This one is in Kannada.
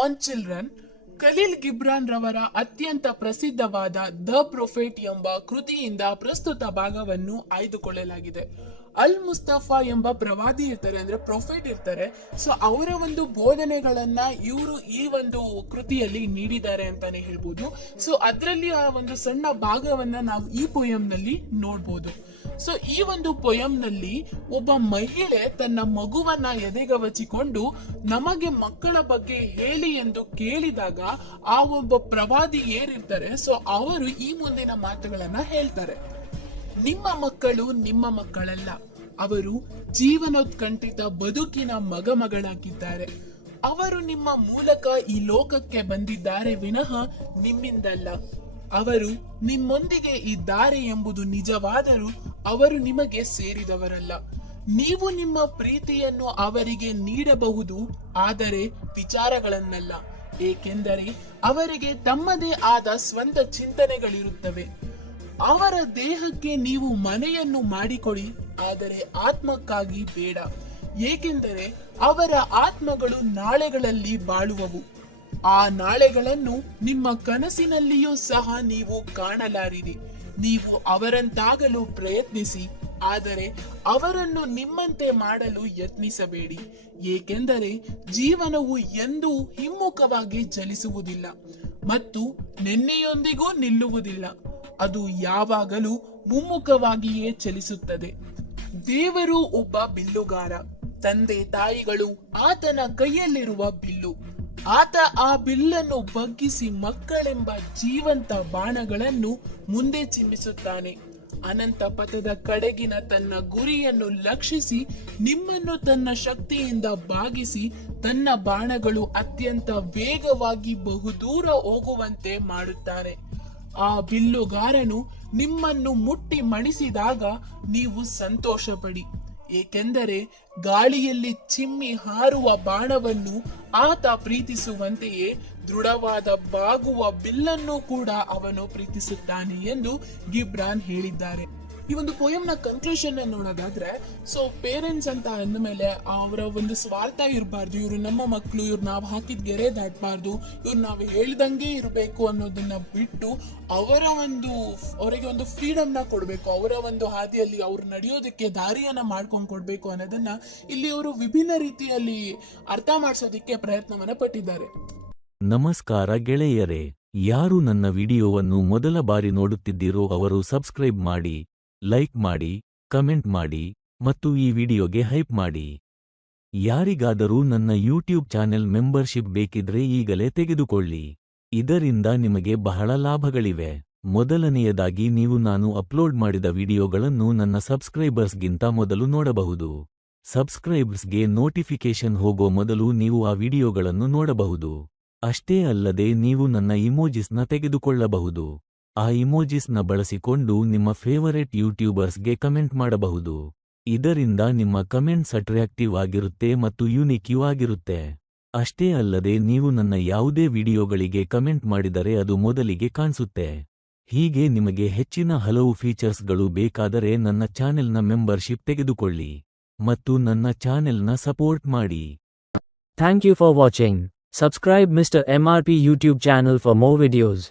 ಆನ್ ಚಿಲ್ಡ್ರನ್ ಖಲೀಲ್ ಗಿಬ್ರಾನ್ ರವರ ಅತ್ಯಂತ ಪ್ರಸಿದ್ಧವಾದ ದ ಪ್ರೊಫೆಟ್ ಎಂಬ ಕೃತಿಯಿಂದ ಪ್ರಸ್ತುತ ಭಾಗವನ್ನು ಆಯ್ದುಕೊಳ್ಳಲಾಗಿದೆ. ಅಲ್ ಮುಸ್ತಫಾ ಎಂಬ ಪ್ರವಾದಿ ಇರ್ತಾರೆ, ಅಂದ್ರೆ ಪ್ರೊಫೆಟ್ ಇರ್ತಾರೆ. ಸೊ ಅವರ ಒಂದು ಬೋಧನೆಗಳನ್ನ ಇವರು ಈ ಒಂದು ಕೃತಿಯಲ್ಲಿ ನೀಡಿದ್ದಾರೆ ಅಂತಾನೆ ಹೇಳ್ಬೋದು. ಸೊ ಅದರಲ್ಲಿ ಆ ಒಂದು ಸಣ್ಣ ಭಾಗವನ್ನ ನಾವು ಈ ಪೊಯಂನಲ್ಲಿ ನೋಡ್ಬೋದು. ಸೊ ಈ ಒಂದು ಪೊಯಂನಲ್ಲಿ ಒಬ್ಬ ಮಹಿಳೆ ತನ್ನ ಮಗುವನ್ನ ಎದೆಗವಚಿಕೊಂಡು ನಮಗೆ ಮಕ್ಕಳ ಬಗ್ಗೆ ಹೇಳಿ ಎಂದು ಕೇಳಿದಾಗ ಆ ಒಬ್ಬ ಪ್ರವಾದಿ ಏನಿರ್ತಾರೆ, ಸೊ ಅವರು ಈ ಮುಂದಿನ ಮಾತುಗಳನ್ನ ಹೇಳ್ತಾರೆ. ನಿಮ್ಮ ಮಕ್ಕಳು ನಿಮ್ಮ ಮಕ್ಕಳಲ್ಲ, ಅವರು ಜೀವನೋತ್ಕಂಠಿತ ಬದುಕಿನ ಮಗಮಗಳಾಗಿದ್ದಾರೆ. ಅವರು ನಿಮ್ಮ ಮೂಲಕ ಈ ಲೋಕಕ್ಕೆ ಬಂದಿದ್ದಾರೆ ವಿನಃ ನಿಮ್ಮಿಂದಲ್ಲ. ಅವರು ನಿಮ್ಮೊಂದಿಗೆ ಇದ್ದಾರೆ ಎಂಬುದು ನಿಜವಾದರೂ ಅವರು ನಿಮಗೆ ಸೇರಿದವರಲ್ಲ. ನೀವು ನಿಮ್ಮ ಪ್ರೀತಿಯನ್ನು ಅವರಿಗೆ ನೀಡಬಹುದು, ಆದರೆ ವಿಚಾರಗಳನ್ನಲ್ಲ, ಏಕೆಂದರೆ ಅವರಿಗೆ ತಮ್ಮದೇ ಆದ ಸ್ವಂತ ಚಿಂತನೆಗಳಿರುತ್ತವೆ. ಅವರ ದೇಹಕ್ಕೆ ನೀವು ಮನೆಯನ್ನು ಮಾಡಿಕೊಡಿ, ಆದರೆ ಆತ್ಮಕ್ಕಾಗಿ ಬೇಡ, ಏಕೆಂದರೆ ಅವರ ಆತ್ಮಗಳು ನಾಳೆಗಳಲ್ಲಿ ಬಾಳುವವು. ಆ ನಾಳೆಗಳನ್ನು ನಿಮ್ಮ ಕನಸಿನಲ್ಲಿಯೂ ಸಹ ನೀವು ಕಾಣಲಾರಿರಿ. ನೀವು ಅವರಂತಾಗಲು ಪ್ರಯತ್ನಿಸಿ, ಆದರೆ ಅವರನ್ನು ನಿಮ್ಮಂತೆ ಮಾಡಲು ಯತ್ನಿಸಬೇಡಿ, ಏಕೆಂದರೆ ಜೀವನವು ಎಂದೂ ಹಿಮ್ಮುಖವಾಗಿ ಚಲಿಸುವುದಿಲ್ಲ ಮತ್ತು ನಿನ್ನೆಯೊಂದಿಗೂ ನಿಲ್ಲುವುದಿಲ್ಲ. ಅದು ಯಾವಾಗಲೂ ಮುಮ್ಮುಖವಾಗಿಯೇ ಚಲಿಸುತ್ತದೆ. ದೇವರು ಒಬ್ಬ ಬಿಲ್ಲುಗಾರ. ತಂದೆ ತಾಯಿಗಳು ಆತನ ಕೈಯಲ್ಲಿರುವ ಬಿಲ್ಲು. ಆತ ಆ ಬಿಲ್ಲನ್ನು ಬಗ್ಗಿಸಿ ಮಕ್ಕಳೆಂಬ ಜೀವಂತ ಬಾಣಗಳನ್ನು ಮುಂದೆ ಚಿಮ್ಮಿಸುತ್ತಾನೆ. ಅನಂತ ಪಥದ ಕಡೆಗಿನ ತನ್ನ ಗುರಿಯನ್ನು ಲಕ್ಷಿಸಿ ನಿಮ್ಮನ್ನು ತನ್ನ ಶಕ್ತಿಯಿಂದ ಬಾಗಿಸಿ ತನ್ನ ಬಾಣಗಳು ಅತ್ಯಂತ ವೇಗವಾಗಿ ಬಹುದೂರ ಹೋಗುವಂತೆ ಮಾಡುತ್ತಾನೆ. ಆ ಬಿಲ್ಲುಗಾರನು ನಿಮ್ಮನ್ನು ಮುಟ್ಟಿ ಮಣಿಸಿದಾಗ ನೀವು ಸಂತೋಷ ಪಡಿ, ಏಕೆಂದರೆ ಗಾಳಿಯಲ್ಲಿ ಚಿಮ್ಮಿ ಹಾರುವ ಬಾಣವನ್ನು ಆತ ಪ್ರೀತಿಸುವಂತೆಯೇ ದೃಢವಾದ ಬಾಗುವ ಬಿಲ್ಲನ್ನು ಕೂಡ ಅವನು ಪ್ರೀತಿಸುತ್ತಾನೆ ಎಂದು ಗಿಬ್ರಾನ್ ಹೇಳಿದ್ದಾರೆ. ಈ ಒಂದು ಪೋಯಂನ ಕನ್ಕ್ಲೂಷನ್ ನೋಡೋದಾದ್ರೆ, ಸೊ ಪೇರೆಂಟ್ಸ್ ಅಂತ ಅಂದಮೇಲೆ ಅವರ ಒಂದು ಸ್ವಾರ್ಥ ಇರಬಾರ್ದು. ಇವರು ನಮ್ಮ ಮಕ್ಕಳು, ಇವ್ರು ನಾವು ಹಾಕಿದ ಗೆರೆ ದಾಟಬಾರ್ದು, ಇವ್ರು ನಾವು ಹೇಳ್ದಂಗೆ ಇರಬೇಕು ಅನ್ನೋದನ್ನ ಬಿಟ್ಟು ಅವರಿಗೆ ಒಂದು ಫ್ರೀಡಮ್ನ ಕೊಡಬೇಕು. ಅವರ ಒಂದು ಹಾದಿಯಲ್ಲಿ ಅವ್ರು ನಡೆಯೋದಕ್ಕೆ ದಾರಿಯನ್ನ ಮಾಡ್ಕೊಂಡು ಕೊಡ್ಬೇಕು ಅನ್ನೋದನ್ನ ಇಲ್ಲಿ ಅವರು ವಿಭಿನ್ನ ರೀತಿಯಲ್ಲಿ ಅರ್ಥ ಮಾಡಿಸೋದಕ್ಕೆ ಪ್ರಯತ್ನವನ್ನ ಪಟ್ಟಿದ್ದಾರೆ. ನಮಸ್ಕಾರ ಗೆಳೆಯರೇ, ಯಾರು ನನ್ನ ವಿಡಿಯೋವನ್ನು ಮೊದಲ ಬಾರಿ ನೋಡುತ್ತಿದ್ದೀರೋ ಅವರು ಸಬ್ಸ್ಕ್ರೈಬ್ ಮಾಡಿ, ಲೈಕ್ ಮಾಡಿ, ಕಮೆಂಟ್ ಮಾಡಿ ಮತ್ತು ಈ ವಿಡಿಯೋಗೆ ಹೈಪ್ ಮಾಡಿ. ಯಾರಿಗಾದರೂ ನನ್ನ ಯೂಟ್ಯೂಬ್ ಚಾನೆಲ್ ಮೆಂಬರ್ಶಿಪ್ ಬೇಕಿದ್ರೆ ಈಗಲೇ ತೆಗೆದುಕೊಳ್ಳಿ. ಇದರಿಂದ ನಿಮಗೆ ಬಹಳ ಲಾಭಗಳಿವೆ. ಮೊದಲನೆಯದಾಗಿ ನೀವು ನಾನು ಅಪ್ಲೋಡ್ ಮಾಡಿದ ವಿಡಿಯೋಗಳನ್ನು ನನ್ನ ಸಬ್ಸ್ಕ್ರೈಬರ್ಸ್ಗಿಂತ ಮೊದಲು ನೋಡಬಹುದು. ಸಬ್ಸ್ಕ್ರೈಬರ್ಸ್ಗೆ ನೋಟಿಫಿಕೇಶನ್ ಹೋಗೋ ಮೊದಲು ನೀವು ಆ ವಿಡಿಯೋಗಳನ್ನು ನೋಡಬಹುದು. ಅಷ್ಟೇ ಅಲ್ಲದೆ ನೀವು ನನ್ನ ಇಮೋಜಿಸ್ನ ತೆಗೆದುಕೊಳ್ಳಬಹುದು. ಆ ಇಮೋಜಿಸ್ನ ಬಳಸಿಕೊಂಡು ನಿಮ್ಮ ಫೇವರೆಟ್ ಯೂಟ್ಯೂಬರ್ಸ್ಗೆ ಕಮೆಂಟ್ ಮಾಡಬಹುದು. ಇದರಿಂದ ನಿಮ್ಮ ಕಮೆಂಟ್ಸ್ ಅಟ್ರಾಕ್ಟಿವ್ ಆಗಿರುತ್ತೆ ಮತ್ತು ಯುನಿಕ್ಯೂ ಆಗಿರುತ್ತೆ. ಅಷ್ಟೇ ಅಲ್ಲದೆ ನೀವು ನನ್ನ ಯಾವುದೇ ವಿಡಿಯೋಗಳಿಗೆ ಕಮೆಂಟ್ ಮಾಡಿದರೆ ಅದು ಮೊದಲಿಗೆ ಕಾಣಿಸುತ್ತೆ. ಹೀಗೆ ನಿಮಗೆ ಹೆಚ್ಚಿನ ಹಲವು ಫೀಚರ್ಸ್ಗಳು ಬೇಕಾದರೆ ನನ್ನ ಚಾನೆಲ್ನ ಮೆಂಬರ್ಶಿಪ್ ತೆಗೆದುಕೊಳ್ಳಿ ಮತ್ತು ನನ್ನ ಚಾನೆಲ್ನ ಸಪೋರ್ಟ್ ಮಾಡಿ. Thank you for watching. Subscribe Mr. MRP YouTube channel for more videos.